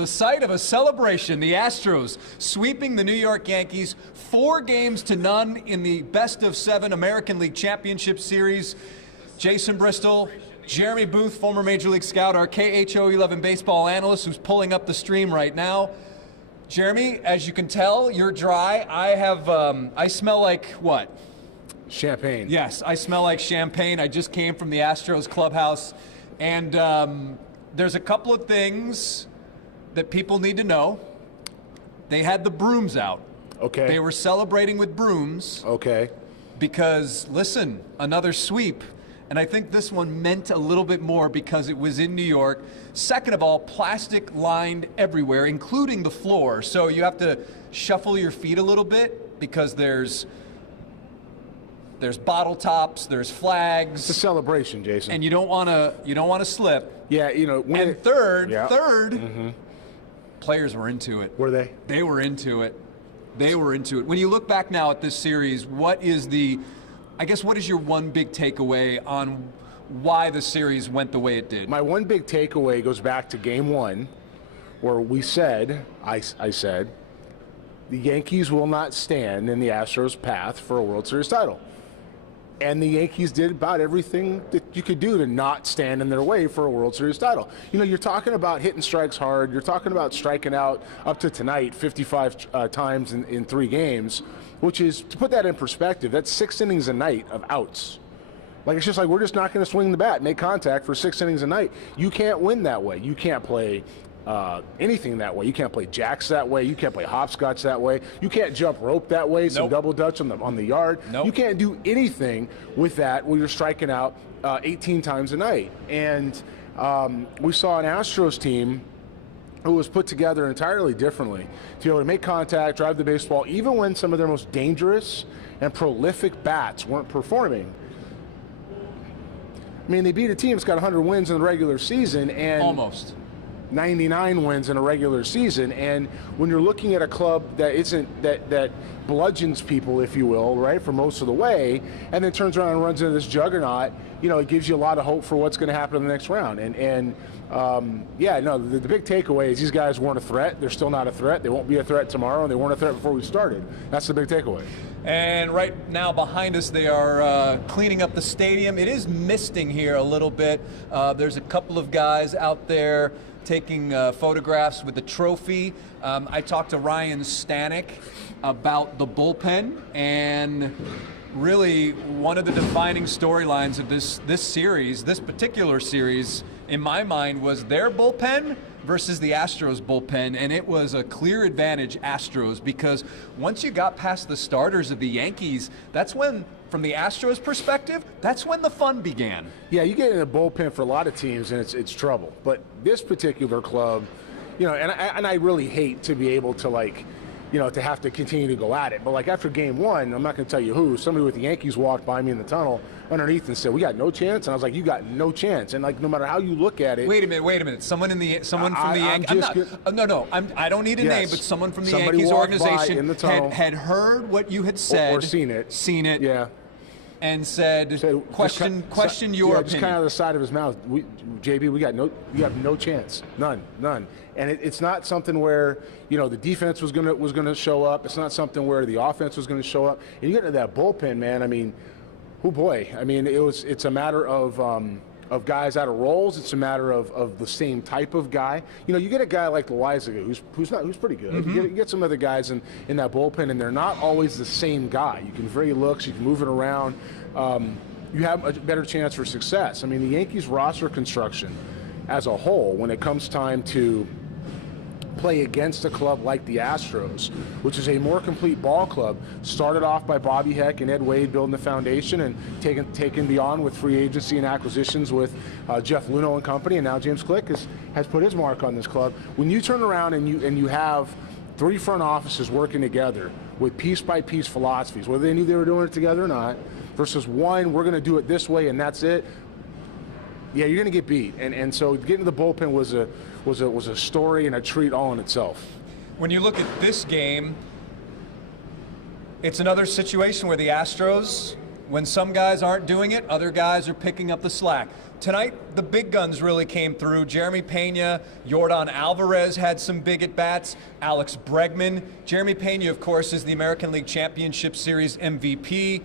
The site of a celebration, the Astros sweeping the New York Yankees 4-0 in the best-of-7 American League Championship Series. Jason Bristol, Jeremy Booth, former Major League scout, our KHO11 baseball analyst who's pulling up the stream right now. Jeremy, as you can tell, you're dry. I smell like what? Champagne. Yes, I smell like champagne. I just came from the Astros clubhouse, and there's a couple of things that people need to know. They had the brooms out. Okay. They were celebrating with brooms. Okay. Because, listen, another sweep. And I think this one meant a little bit more because it was in New York. Second of all, plastic lined everywhere, including the floor. So you have to shuffle your feet a little bit because there's bottle tops, there's flags. It's a celebration, Jason. And you don't want to slip. Yeah, you know. And third, Mm-hmm. Players were into it. Were they? They were into it. They were into it. When you look back now at this series, what is your one big takeaway on why the series went the way it did? My one big takeaway goes back to Game 1, where we said, I said, the Yankees will not stand in the Astros' path for a World Series title. And the Yankees did about everything that you could do to not stand in their way for a World Series title. You know, you're talking about hitting strikes hard. You're talking about striking out up to tonight 55 times in 3 games, which is, to put that in perspective, that's 6 innings a night of outs. Like, it's just like, we're just not going to swing the bat, make contact for 6 innings a night. You can't win that way. You can't play anything that way. You can't play jacks that way. You can't play hopscotch that way. You can't jump rope that way, some double dutch on the yard. Nope. You can't do anything with that where you're striking out 18 times a night. And we saw an Astros team who was put together entirely differently to be able to make contact, drive the baseball, even when some of their most dangerous and prolific bats weren't performing. I mean, they beat a team that's got 100 wins in the regular season and almost 99 wins in a regular season. And when you're looking at a club that isn't that bludgeons people, if you will, right, for most of the way, and then turns around and runs into this juggernaut, you know, it gives you a lot of hope for what's going to happen in the next round. The big takeaway is these guys weren't a threat. They're still not a threat. They won't be a threat tomorrow, and they weren't a threat before we started. That's the big takeaway. And right now behind us, they are cleaning up the stadium. It is misting here a little bit. There's a couple of guys out there taking photographs with the trophy. I talked to Ryan Stanek about the bullpen, and really one of the defining storylines of this particular series, in my mind, was their bullpen versus the Astros bullpen, and it was a clear advantage Astros, because once you got past the starters of the Yankees, that's when, from the Astros perspective, that's when the fun began. Yeah, you get in a bullpen for a lot of teams and it's trouble. But this particular club, you know, and I really hate to be able to, like, you know, to have to continue to go at it. But like after Game 1, I'm not going to tell you who, somebody with the Yankees walked by me in the tunnel underneath and said, "We got no chance." And I was like, "You got no chance." And like, no matter how you look at it. Wait a minute. Someone from the Yankees. I don't need a name, but someone from the Yankees organization had heard what you had said, or seen it. Yeah. And said, question your opinion. Just kind of out of the side of his mouth. JB, you have no chance, none. And it's not something where, you know, the defense was gonna show up. It's not something where the offense was gonna show up. And you get into that bullpen, man. I mean, oh boy. I mean, it's a matter of guys out of roles. It's a matter of the same type of guy. You know, you get a guy like Loizaga who's pretty good. Mm-hmm. You get some other guys in that bullpen, and they're not always the same guy. You can vary looks, you can move it around. You have a better chance for success. I mean, the Yankees roster construction as a whole, when it comes time to play against a club like the Astros, which is a more complete ball club, started off by Bobby Heck and Ed Wade building the foundation and taken beyond with free agency and acquisitions with Jeff Luhnow and company, and now James Click has put his mark on this club. When you turn around and you have 3 front offices working together with piece-by-piece philosophies, whether they knew they were doing it together or not, versus one, we're going to do it this way and that's it, yeah, you're going to get beat. And so getting to the bullpen was a story and a treat all in itself. When you look at this game, it's another situation where the Astros, when some guys aren't doing it, other guys are picking up the slack. tonight, the big guns really came through. Jeremy Pena, Yordan Alvarez had some big at-bats. Alex Bregman. Jeremy Pena, of course, is the American League Championship Series MVP.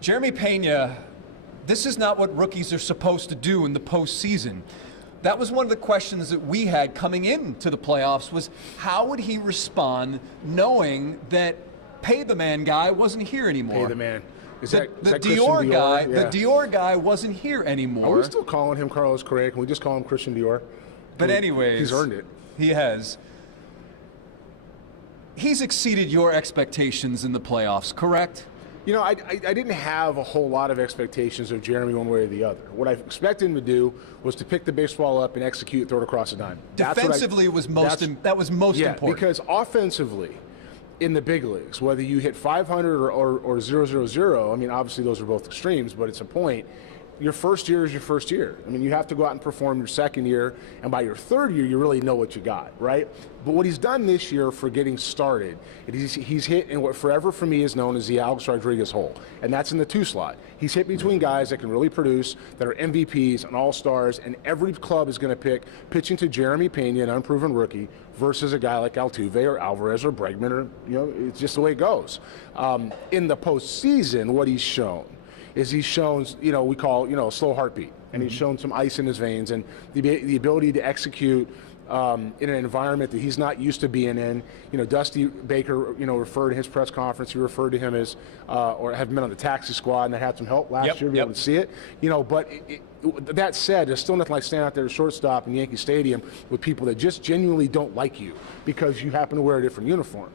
Jeremy Pena, this is not what rookies are supposed to do in the postseason. That was one of the questions that we had coming into the playoffs was how would he respond knowing that pay the man guy wasn't here anymore? Pay the man. Is the that Dior guy, Yeah. the Dior guy wasn't here anymore. Are we still calling him Carlos Correa? Can we just call him Christian Dior? But anyways, he's earned it. He has. He's exceeded your expectations in the playoffs, correct? You know, I didn't have a whole lot of expectations of Jeremy one way or the other. What I expected him to do was to pick the baseball up and execute, throw it across the dime. Defensively that was most important. Because offensively, in the big leagues, whether you hit 500 or 0-0-0, I mean, obviously those are both extremes, but it's a point. Your first year is your first year. I mean, you have to go out and perform your second year, and by your third year, you really know what you got, right? But what he's done this year for getting started, he's hit in what forever for me is known as the Alex Rodriguez hole, and that's in the 2 slot. He's hit between guys that can really produce, that are MVPs and all-stars, and every club is going to pick pitching to Jeremy Pena, an unproven rookie, versus a guy like Altuve or Alvarez or Bregman, or, you know, it's just the way it goes. In the postseason, what he's shown is he's shown, you know, we call, you know, a slow heartbeat. And he's shown some ice in his veins and the ability to execute in an environment that he's not used to being in. You know, Dusty Baker, you know, referred to his press conference, he referred to him as, or have been on the taxi squad, and they had some help last year to be able to see it. You know, but that said, there's still nothing like standing out there at shortstop in Yankee Stadium with people that just genuinely don't like you because you happen to wear a different uniform.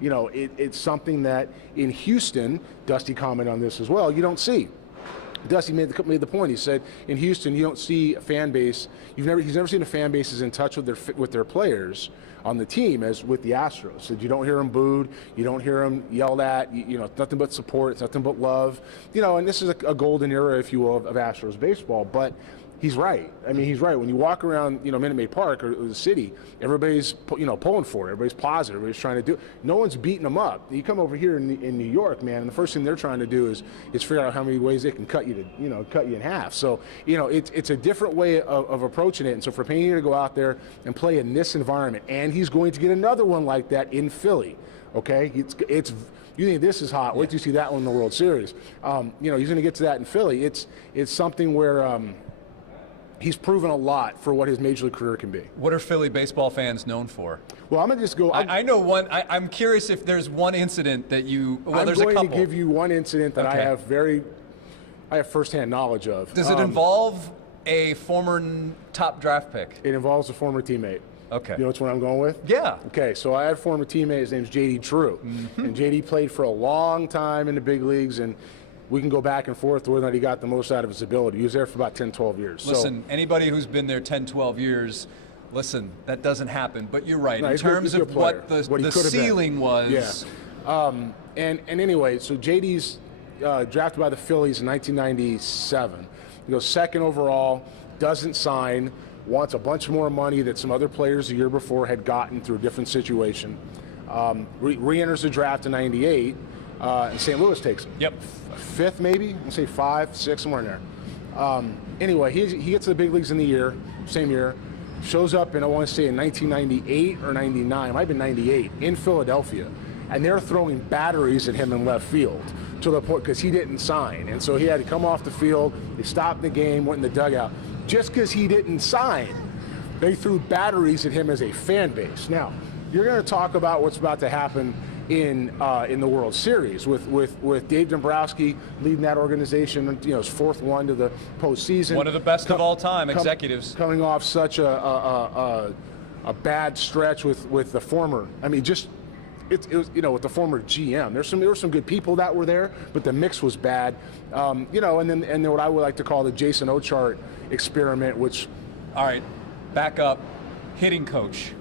You know, it's something that in Houston, Dusty commented on this as well, you don't see. Dusty made the point. He said, in Houston, you don't see a fan base. He's never seen a fan base as in touch with their players on the team as with the Astros. Said you don't hear them booed, you don't hear them yelled at. You know, it's nothing but support. It's nothing but love. You know, and this is a golden era, if you will, of Astros baseball. But he's right. I mean, he's right. When you walk around, you know, Minute Maid Park or the city, everybody's, you know, pulling for it. Everybody's positive. Everybody's trying to do it. No one's beating them up. You come over here in New York, man, and the first thing they're trying to do is figure out how many ways they can cut you in half. So, you know, it's a different way of approaching it. And so for Pena to go out there and play in this environment, and he's going to get another one like that in Philly. Okay, it's. You think this is hot? Wait till you see that one in the World Series. You know, he's going to get to that in Philly. It's something where. He's proven a lot for what his major league career can be. What are Philly baseball fans known for? Well, I'm going to just go. I know one. I'm curious if there's one incident that you. Well, there's a couple. I'm going to give you one incident that I have firsthand knowledge of. Does it involve a former top draft pick? It involves a former teammate. Okay. You know which one I'm going with? Yeah. Okay, so I had a former teammate. His name's J.D. True. And J.D. played for a long time in the big leagues, and we can go back and forth whether or not he got the most out of his ability. He was there for about 10, 12 years. Listen, anybody who's been there 10, 12 years, listen, that doesn't happen. But you're right. In terms of what the ceiling was. Yeah. And anyway, so JD's drafted by the Phillies in 1997. He goes second overall, doesn't sign, wants a bunch more money that some other players the year before had gotten through a different situation. Re-enters the draft in 98. And St. Louis takes him. Yep. Fifth, maybe? I'll say 5, 6, somewhere in there. Anyway, he gets to the big leagues in the same year, shows up in, I want to say, in 1998 or 99, it might have been 98, in Philadelphia. And they're throwing batteries at him in left field to the point because he didn't sign. And so he had to come off the field. They stopped the game, went in the dugout. Just because he didn't sign, they threw batteries at him as a fan base. Now, you're going to talk about what's about to happen in the World Series with Dave Dombrowski leading that organization, you know, his 4th one to the postseason. One of the best of all time executives. Coming off such a bad stretch with the former, I mean, just it was, you know, with the former GM. There were some good people that were there, but the mix was bad. You know, and then what I would like to call the Jason Ochart experiment, which. All right, back up, hitting coach.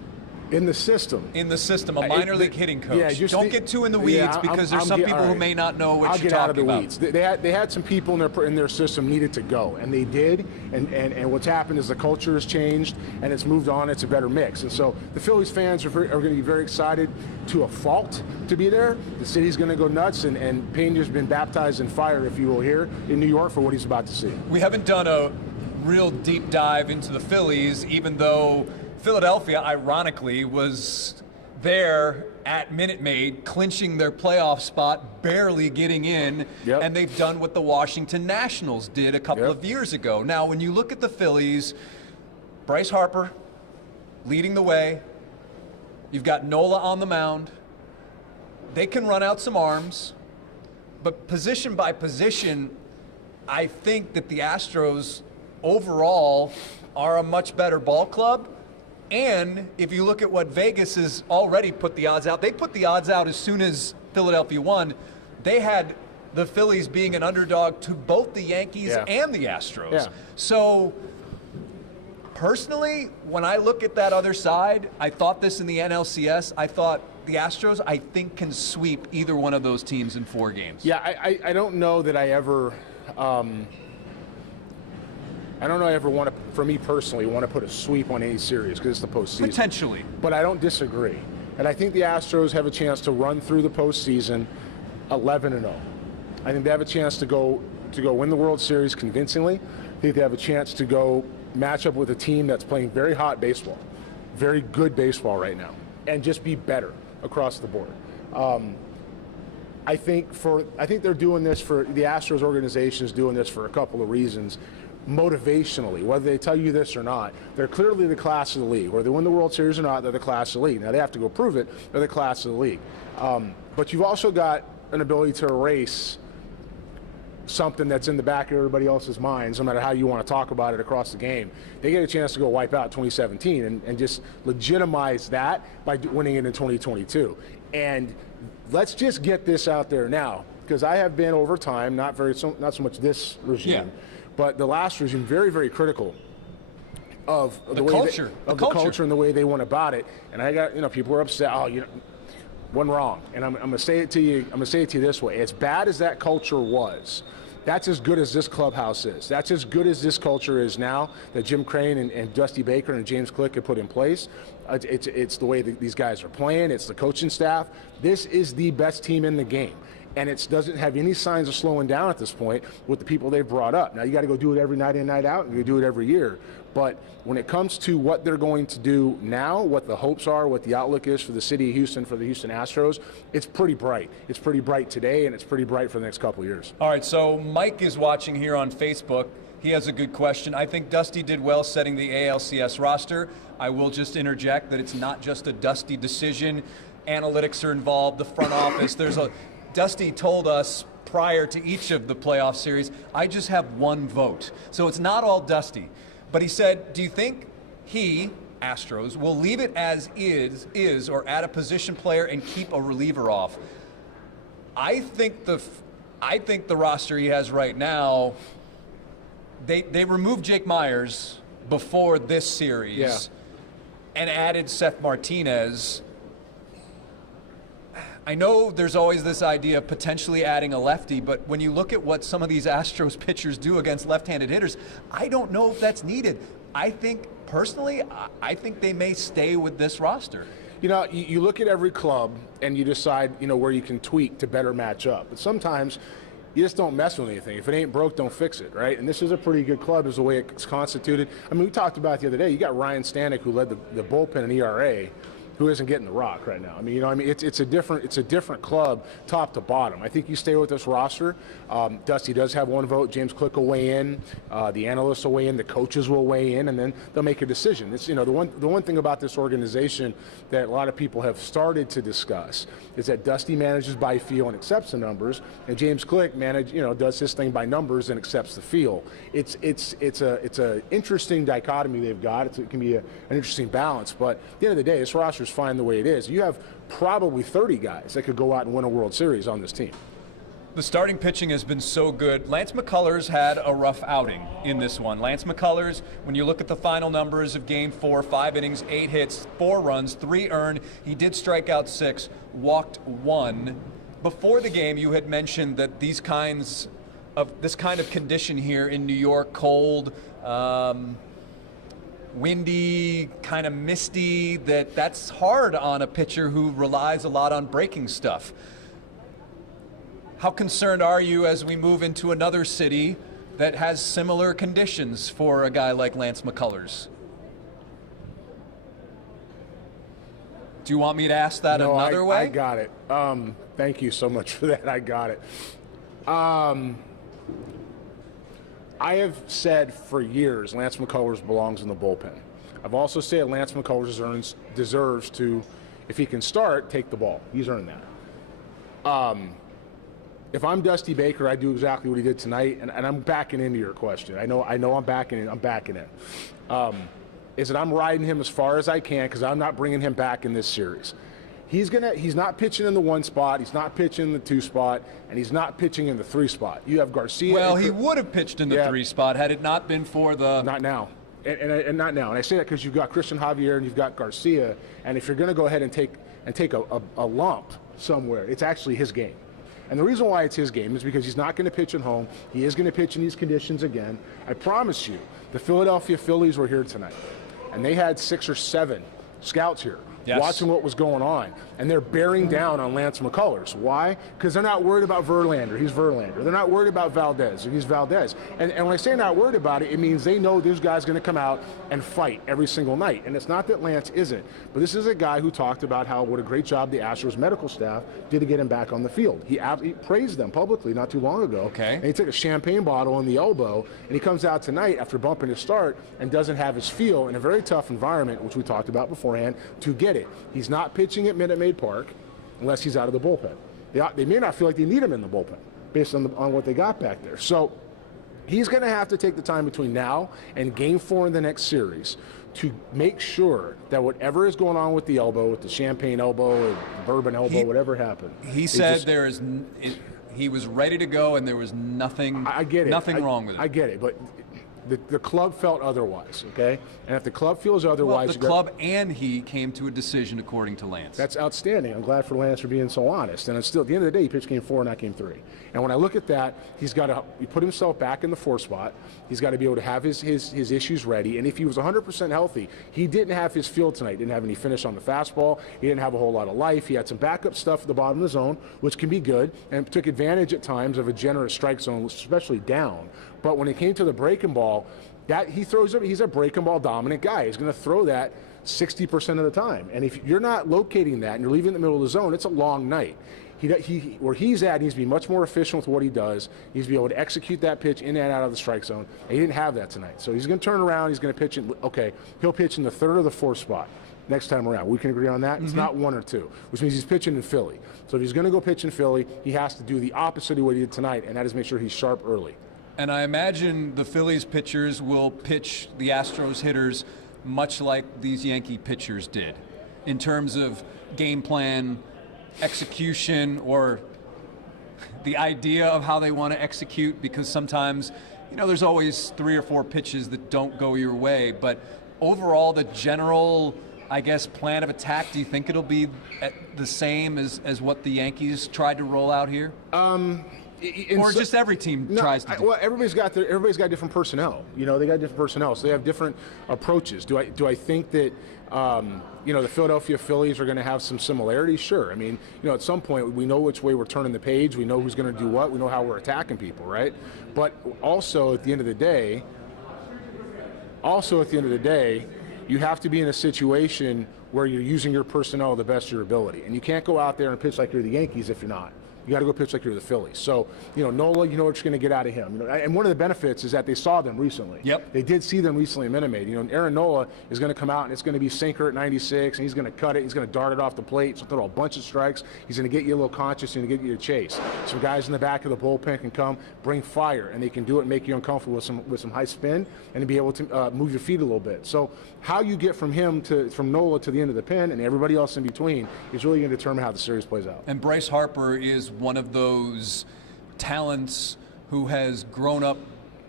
In the system. In the system, a minor league hitting coach. Yeah, don't get too in the weeds because there's some people who may not know what I'll you're get out of talking the about. weeds. They had some people in their system needed to go, and they did. And what's happened is the culture has changed, and it's moved on. It's a better mix. And so the Phillies fans are going to be very excited to a fault to be there. The city's going to go nuts, and Pena's been baptized in fire, if you will, here in New York for what he's about to see. We haven't done a real deep dive into the Phillies, even though Philadelphia, ironically, was there at Minute Maid, clinching their playoff spot, barely getting in, and they've done what the Washington Nationals did a couple of years ago. Now, when you look at the Phillies, Bryce Harper leading the way, you've got Nola on the mound. They can run out some arms, but position by position, I think that the Astros overall are a much better ball club. And if you look at what Vegas has already put the odds out, they put the odds out as soon as Philadelphia won. They had the Phillies being an underdog to both the Yankees and the Astros. Yeah. So personally, when I look at that other side, I thought this in the NLCS, I thought the Astros, I think, can sweep either one of those teams in 4 games. Yeah, I don't know that I ever want to, for me personally, want to put a sweep on any series because it's the postseason. Potentially. But I don't disagree. And I think the Astros have a chance to run through the postseason 11-0. I think they have a chance to go win the World Series convincingly. I think they have a chance to go match up with a team that's playing very hot baseball, very good baseball right now, and just be better across the board. I think they're doing this for the Astros organization is doing this for a couple of reasons. Motivationally, whether they tell you this or not, they're clearly the class of the league. Whether they win the World Series or not, they're the class of the league. Now, they have to go prove it. They're the class of the league. But you've also got an ability to erase something that's in the back of everybody else's minds, no matter how you want to talk about it across the game. They get a chance to go wipe out 2017 and just legitimize that by winning it in 2022. And let's just get this out there now, because I have been over time, not so much this regime, but the last regime, very, very critical of the culture and the way they went about it. And I got, people were upset. Oh, one wrong. And I'm going to say it to you. I'm going to say it to you this way: as bad as that culture was, that's as good as this clubhouse is. That's as good as this culture is now that Jim Crane and Dusty Baker and James Click have put in place. It's the way that these guys are playing. It's the coaching staff. This is the best team in the game. And it doesn't have any signs of slowing down at this point with the people they've brought up. Now, you got to go do it every night in, night out, and you do it every year. But when it comes to what they're going to do now, what the hopes are, what the outlook is for the city of Houston, for the Houston Astros, it's pretty bright. It's pretty bright today, and it's pretty bright for the next couple of years. All right, so Mike is watching here on Facebook. He has a good question. I think Dusty did well setting the ALCS roster. I will just interject that it's not just a Dusty decision. Analytics are involved, the front office. Dusty told us prior to each of the playoff series, I just have one vote. So it's not all Dusty. But he said, do you think he, Astros, will leave it as is or add a position player and keep a reliever off? I think the roster he has right now, they removed Jake Myers before this series and added Seth Martinez. I know there's always this idea of potentially adding a lefty, but when you look at what some of these Astros pitchers do against left-handed hitters, I don't know if that's needed. I think, personally, I think they may stay with this roster. You look at every club and you decide, where you can tweak to better match up. But sometimes you just don't mess with anything. If it ain't broke, don't fix it, right? And this is a pretty good club is the way it's constituted. I mean, we talked about it the other day. You got Ryan Stanek, who led the bullpen in ERA, who isn't getting the rock right now. It's a different club top to bottom. I think you stay with this roster. Dusty does have one vote. James Click will weigh in. The analysts will weigh in. The coaches will weigh in, and then they'll make a decision. It's the one thing about this organization that a lot of people have started to discuss is that Dusty manages by feel and accepts the numbers, and James Click does his thing by numbers and accepts the feel. It's a interesting dichotomy they've got. It can be an interesting balance, but at the end of the day, this roster is fine the way it is. You have probably 30 guys that could go out and win a World Series on this team. The starting pitching has been so good. Lance McCullers had a rough outing in this one. Lance McCullers, when you look at the final numbers of Game 4, 5 innings, 8 hits, 4 runs, 3 earned. He did strike out 6, walked 1. Before the game, you had mentioned that this kind of condition here in New York, cold, windy, kind of misty, that's hard on a pitcher who relies a lot on breaking stuff. How concerned are you as we move into another city that has similar conditions for a guy like Lance McCullers? Do you want me to ask that another way? I got it. Thank you so much for that. I got it. I have said for years Lance McCullers belongs in the bullpen. I've also said Lance McCullers deserves to, if he can start, take the ball. He's earned that. If I'm Dusty Baker, I do exactly what he did tonight, and I'm backing into your question. I know I'm backing in. Is that I'm riding him as far as I can because I'm not bringing him back in this series. He's not pitching in the 1 spot, he's not pitching in the 2 spot, and he's not pitching in the 3 spot. You have Garcia. Well, he would have pitched in the 3 spot had it not been for the. Not now. And not now. And I say that because you've got Christian Javier and you've got Garcia, and if you're going to go ahead and take a lump somewhere, it's actually his game. And the reason why it's his game is because he's not going to pitch at home. He is going to pitch in these conditions again. I promise you, the Philadelphia Phillies were here tonight, and they had 6 or 7 scouts here. Yes. Watching what was going on, and they're bearing down on Lance McCullers. Why? Because they're not worried about Verlander. He's Verlander. They're not worried about Valdez. He's Valdez. And when I say not worried about it, it means they know this guy's going to come out and fight every single night. And it's not that Lance isn't, but this is a guy who talked about what a great job the Astros medical staff did to get him back on the field. He praised them publicly not too long ago. Okay. And he took a champagne bottle in the elbow, and he comes out tonight after bumping his start and doesn't have his feel in a very tough environment, which we talked about beforehand, to get it. He's not pitching at Minute Maid Park unless he's out of the bullpen. They may not feel like they need him in the bullpen based on what they got back there. So he's going to have to take the time between now and Game 4 in the next series to make sure that whatever is going on with the elbow, with the champagne elbow or bourbon elbow, whatever happened. He said he was ready to go and there was nothing. I get it. Nothing wrong with it. I get it, but the club felt otherwise, okay? And if the club feels otherwise... Well, the club and he came to a decision according to Lance. That's outstanding. I'm glad for Lance for being so honest. And it's still, at the end of the day, he pitched Game 4, not Game 3. And when I look at that, he's got to put himself back in the 4 spot. He's got to be able to have his issues ready. And if he was 100% healthy, he didn't have his field tonight. He didn't have any finish on the fastball. He didn't have a whole lot of life. He had some backup stuff at the bottom of the zone, which can be good, and took advantage at times of a generous strike zone, especially down. But when it came to the breaking ball, he's a breaking ball dominant guy. He's going to throw that 60% of the time. And if you're not locating that and you're leaving in the middle of the zone, it's a long night. Where he's at needs to be much more efficient with what he does. He needs to be able to execute that pitch in and out of the strike zone. And he didn't have that tonight. So he's going to turn around. He's going to pitch he'll pitch in the 3rd or the 4th spot next time around. We can agree on that. Mm-hmm. It's not 1 or 2, which means he's pitching in Philly. So if he's going to go pitch in Philly, he has to do the opposite of what he did tonight, and that is make sure he's sharp early. And I imagine the Phillies pitchers will pitch the Astros hitters much like these Yankee pitchers did in terms of game plan, execution, or the idea of how they want to execute, because sometimes, there's always 3 or 4 pitches that don't go your way. But overall, the general, plan of attack, do you think it'll be the same as what the Yankees tried to roll out here? Or just every team tries to do? Well, everybody's got different personnel. They got different personnel, so they have different approaches. Do I think that the Philadelphia Phillies are going to have some similarities? Sure. I mean, at some point we know which way we're turning the page. We know who's going to do what. We know how we're attacking people, right? But also at the end of the day, you have to be in a situation where you're using your personnel to the best of your ability, and you can't go out there and pitch like you're the Yankees if you're not. You got to go pitch like you're the Phillies. So, Nola, what you're going to get out of him. And one of the benefits is that they saw them recently. Yep. They did see them recently in Minute Maid. Aaron Nola is going to come out and it's going to be sinker at 96, and he's going to cut it. He's going to dart it off the plate. So throw a bunch of strikes. He's going to get you a little conscious and get you to chase. Some guys in the back of the bullpen can come, bring fire, and they can do it and make you uncomfortable with some high spin and be able to move your feet a little bit. So how you get from Nola to the end of the pen and everybody else in between is really going to determine how the series plays out. And Bryce Harper is one of those talents who has grown up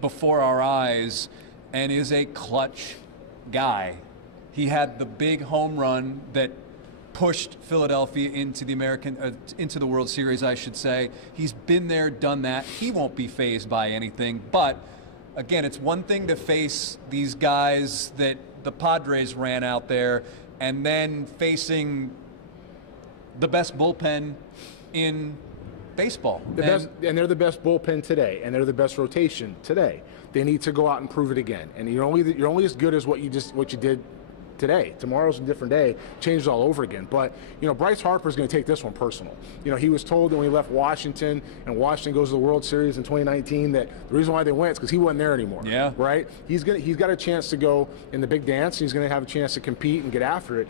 before our eyes and is a clutch guy. He had the big home run that pushed Philadelphia into the World Series, I should say. He's been there, done that. He won't be fazed by anything. But again, it's one thing to face these guys that the Padres ran out there, and then facing the best bullpen in baseball. And they're the best bullpen today, and they're the best rotation today. They need to go out and prove it again. And you're only as good as what you did today. Tomorrow's a different day, changes all over again. But, Bryce Harper's going to take this one personal. He was told that when he left Washington, and Washington goes to the World Series in 2019, that the reason why they went is because he wasn't there anymore. Yeah. Right? He's got a chance to go in the big dance. He's going to have a chance to compete and get after it.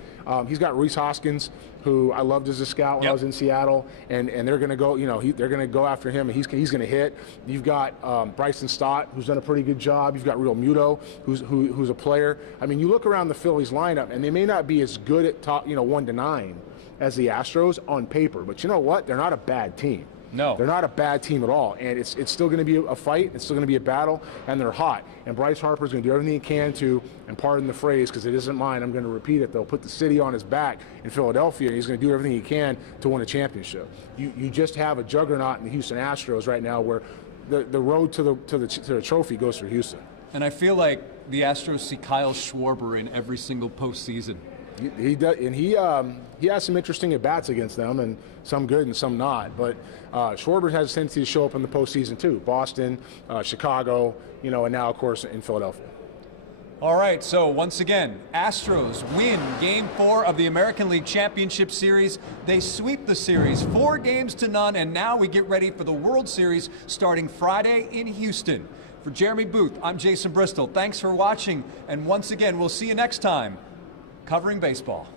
He's got Reese Hoskins, who I loved as a scout when I was in Seattle, and they're going to go, they're going to go after him, and he's going to hit. You've got Bryson Stott, who's done a pretty good job. You've got Real Muto, who's a player. I mean, you look around the Phillies lineup, and they may not be as good at top, 1 to 9 as the Astros on paper, but you know what? They're not a bad team. No. They're not a bad team at all, and it's still going to be a fight. It's still going to be a battle, and they're hot. And Bryce Harper's going to do everything he can to, and pardon the phrase because it isn't mine, I'm going to repeat it, they'll put the city on his back in Philadelphia, and he's going to do everything he can to win a championship. You just have a juggernaut in the Houston Astros right now where the road to the trophy goes through Houston. And I feel like the Astros see Kyle Schwarber in every single postseason. He does, and he has some interesting at-bats against them, and some good and some not. But Schwarber has a tendency to show up in the postseason too. Boston, Chicago, and now, of course, in Philadelphia. All right, so once again, Astros win Game 4 of the American League Championship Series. They sweep the series 4-0, and now we get ready for the World Series starting Friday in Houston. For Jeremy Booth, I'm Jason Bristol. Thanks for watching, and once again, we'll see you next time covering baseball.